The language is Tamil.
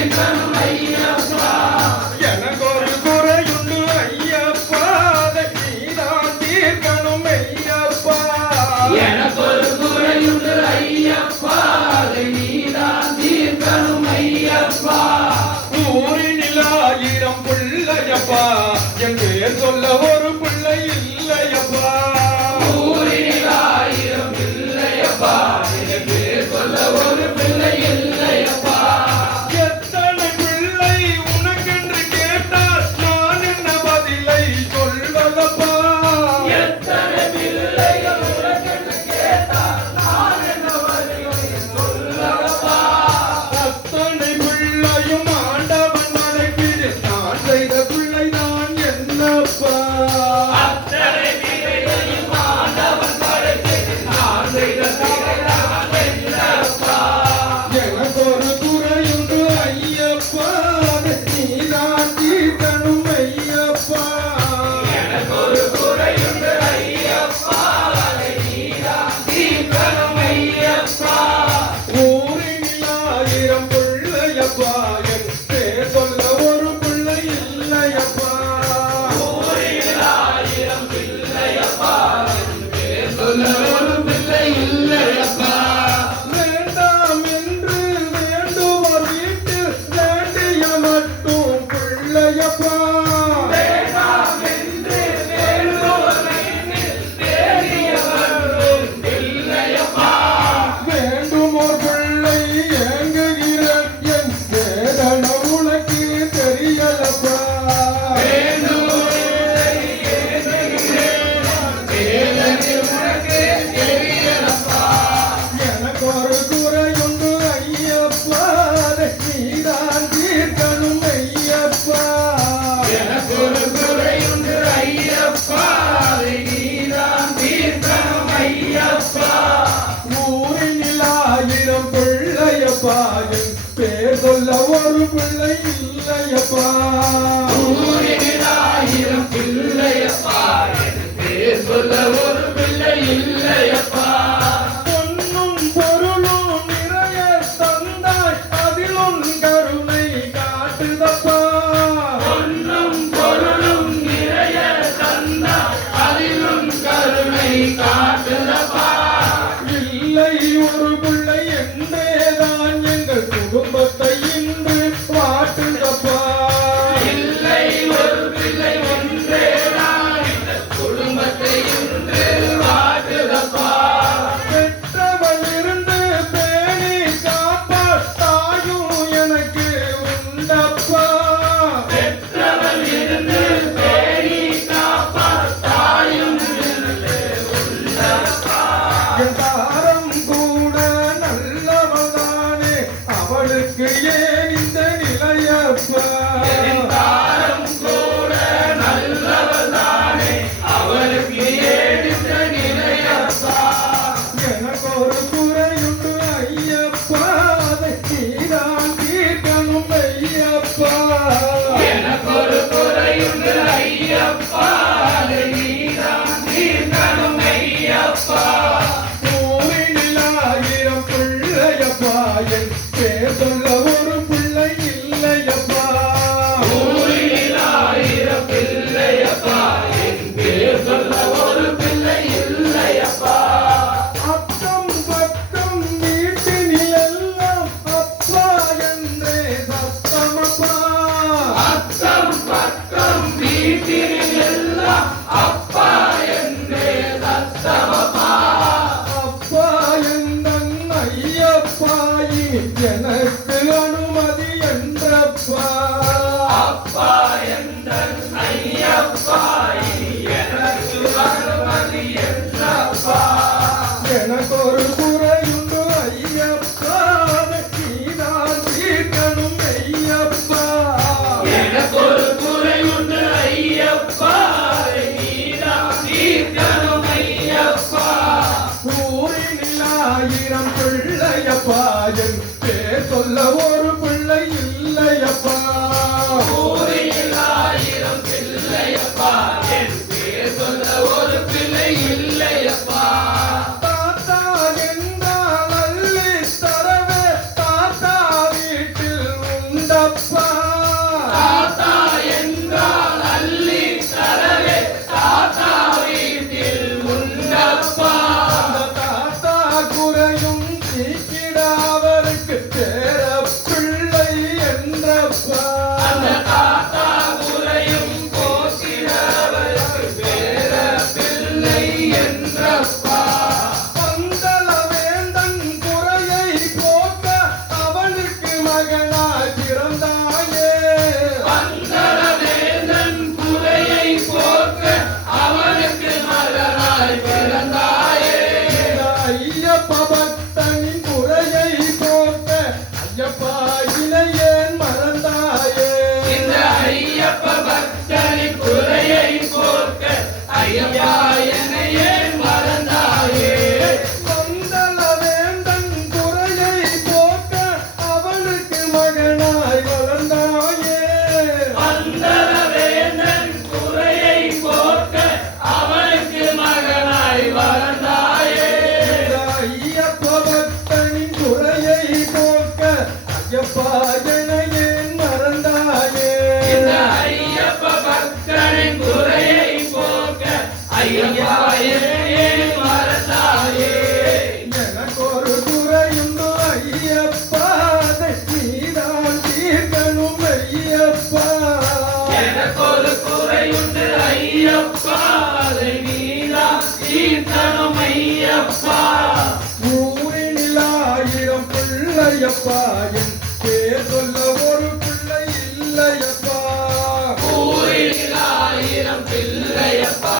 Satan ஐயப்பா ஊரில் ஆயிரம் பிள்ளையப்பா பேர் சொல்ல ஒரு பிள்ளை இல்லையப்பா. எனக்கு உண்டப்பா. பெற்றவள் இருந்து பேணி காப்பாத்தாயும் எல்லாரும் கூட நல்லவள் தானே அவளுக்கு ஏன் இந்த குறையும் எனக்கு அனுமதி என்றப்பா. அப்பா என்ற ஐயப்பா acabou! ஐயப்ப பக்தரின் குறையை போக்க ஐயப்பா ஐயப்பா. மூணு நிலாயிரம் பிள்ளையப்பா. என் பேர் சொல்ல